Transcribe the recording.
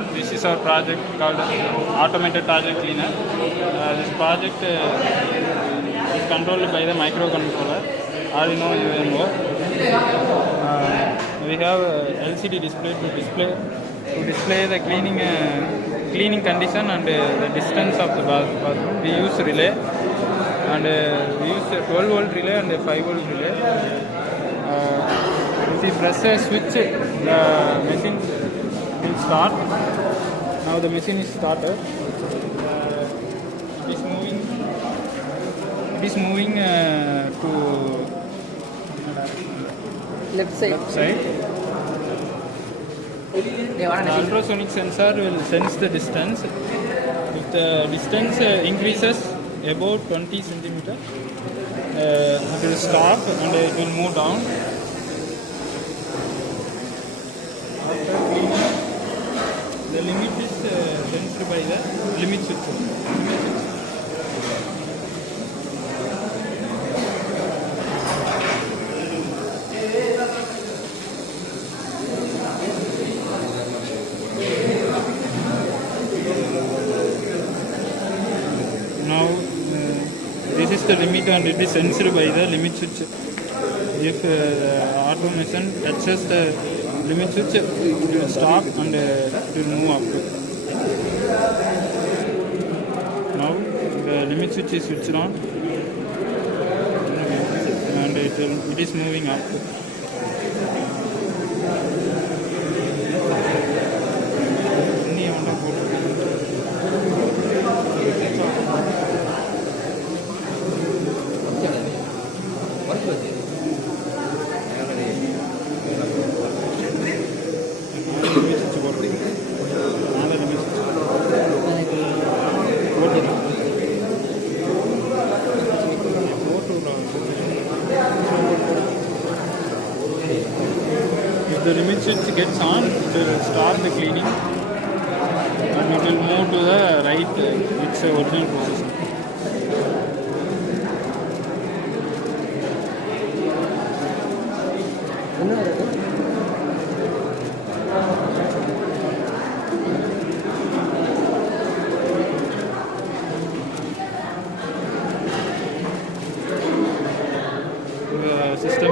everyone. This is our project called Automated Target Cleaner. This project is controlled by the microcontroller Arduino UNO. We have LCD display to display the cleaning condition and the distance of the bathroom. We use relay and we use a 12-volt relay and a 5-volt relay. If we press a switch, the machine will start. Now the machine is started. It is moving to left side. The ultrasonic sensor will sense the distance. If the distance increases about 20 centimeters, it will stop and it will move down. After cleaning, the limit is sensed by the limit switch. Now this is the limit and it is sensed by the limit switch. If the automation touches the limit switch, it will stop and it will move up. Now the limit switch is switched on and it is moving up. If the limit switch gets on, it will start the cleaning and it will move to the right, its original position. The system